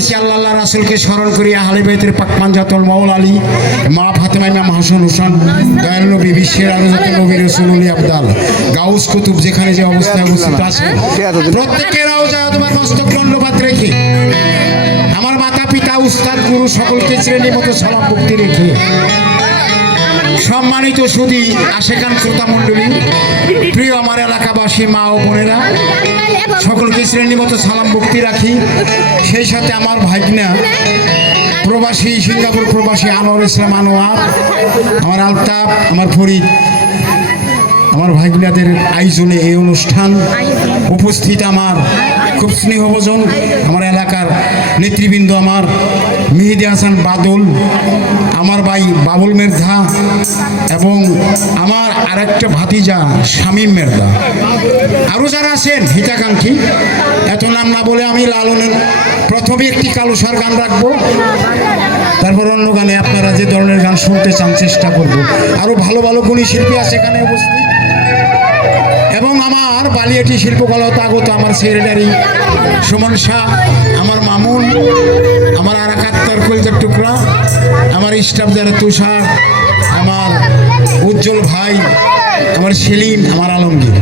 করেছি আল্লাহ আল্লাহ রাসূলকে স্মরণ করি, আহলে বাইতের পাক পাঞ্জাতুল মাওলা আলী, মা ফাতেমা, ইমাম হাসান হুসাইন, দয়াল নবী, বিশ্বের আরো যত নবী রাসূল ওলি আবদাল, গাউস কুতুব যেখানে যে অবস্থায় অবস্থিত আছে প্রত্যেকের রওজায় তোমার মস্তক দণ্ডবাদ রেখে, আমার মাতা পিতা উস্তাদ গুরু সকলকে শ্রেণী মতো সালাম ভক্তি রেখে, সম্মানিত সুধী আশেকান শ্রোতা মণ্ডলী, প্রিয় আমার এলাকাবাসী মা ও বোনেরা, সকলকে শ্রেণীমতো সালাম ভক্তি রাখি। সেই সাথে আমার ভাগনা প্রবাসী, সিঙ্গাপুর প্রবাসী আনোয়ার ইসলাম আনোয়ার, আমার আলতাফ, আমার ফরিদ, আমার ভাগনাদের আয়োজনে এই অনুষ্ঠান উপস্থিত আমার খুব স্নেহভোজন আমার এলাকার নেতৃবৃন্দ, আমার মেহেদি হাসান বাদল, আমার ভাই বাবুল মের্ধা এবং আমার আরেকটা ভাতিজা শামীম মের্ধা, আরও যারা আছেন হিতাকাঙ্ক্ষী, এত নাম না বলে আমি লালনের প্রথমে একটি কালুসার গান রাখবো, তারপর অন্য গানে আপনারা যে ধরনের গান শুনতে চান চেষ্টা করব। আরও ভালো ভালো গুণী শিল্পী আছে এখানে উপস্থিত, এবং আমার বালিয়াটি শিল্পকলা আগত আমার সেক্রেটারি সুমন শাহ, আমার মামুন, আমার আরাকাত্তার কলজার টুকরা, আমার স্টাফ যারা তুষার, আমার উজ্জ্বল ভাই, আমার সেলিম, আমার আলমগীর,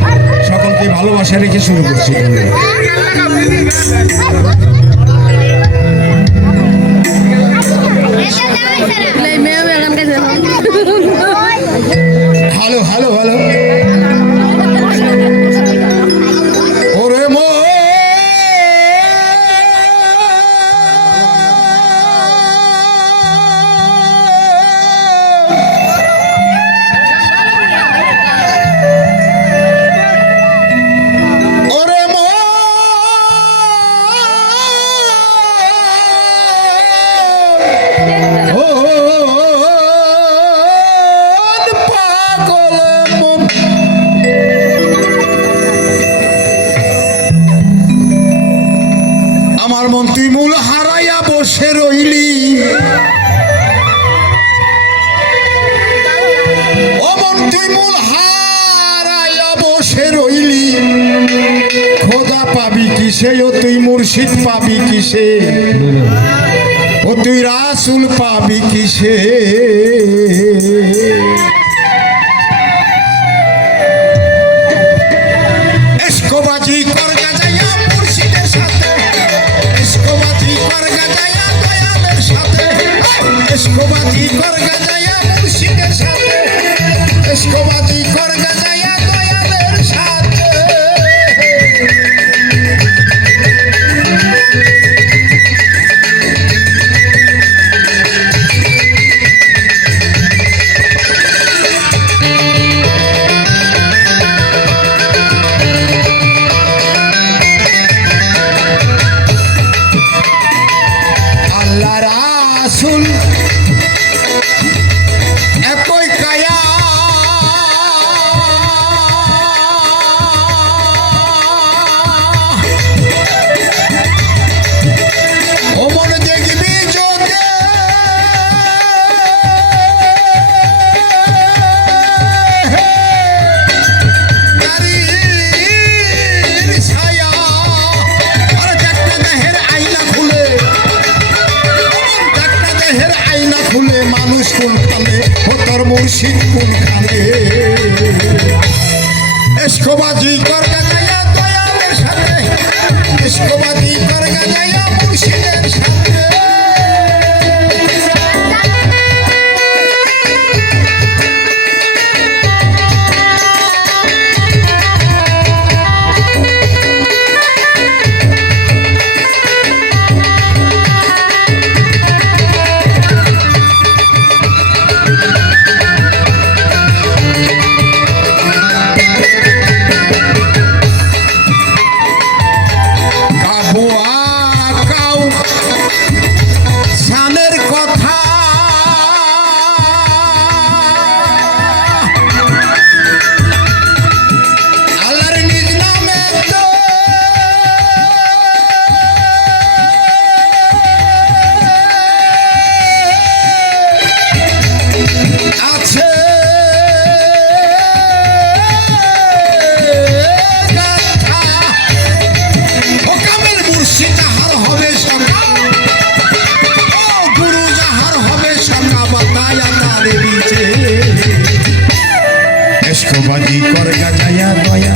সকলকে ভালোবাসা রেখে শুরু করছি। হ্যালো হ্যালো হ্যালো তুই মূল হারাইয়া বসে রইলি, ও মন তুই মূল হারাইয়া বসে রইলি, খোদা পাবি কিসে, ও তুই মুর্শিদ পাবি কিসে, ও তুই রাসূল পাবি কিসে। এসকোবাজি কর গাজাইয়া মুর্শিদের সাথে, এসকোবাজি কর গাজাইয়া দয়ালের সাথে, এসকোবাজি কর গাজাইয়া মুর্শিদের সাথে, এসকোবাজি কর গাজাইয়া দয়ালের সাথে। আল্লাহ রাসূল একই কায়া, ও মন দেখবি যদি নারীর ছায়া, আর একটা দেহের আইনা খুলে, একটা দেহের আইনা খুলে মানুষ কোনখানে, ও তোর মুর্শিদ কোনখানে। এসকোবাজি কর গাজাইয়া দয়ালের সাথে, এসকোবাজি কর গাজাইয়া মুর্শিদের সাথে। বর্গা যাইয়া দয়া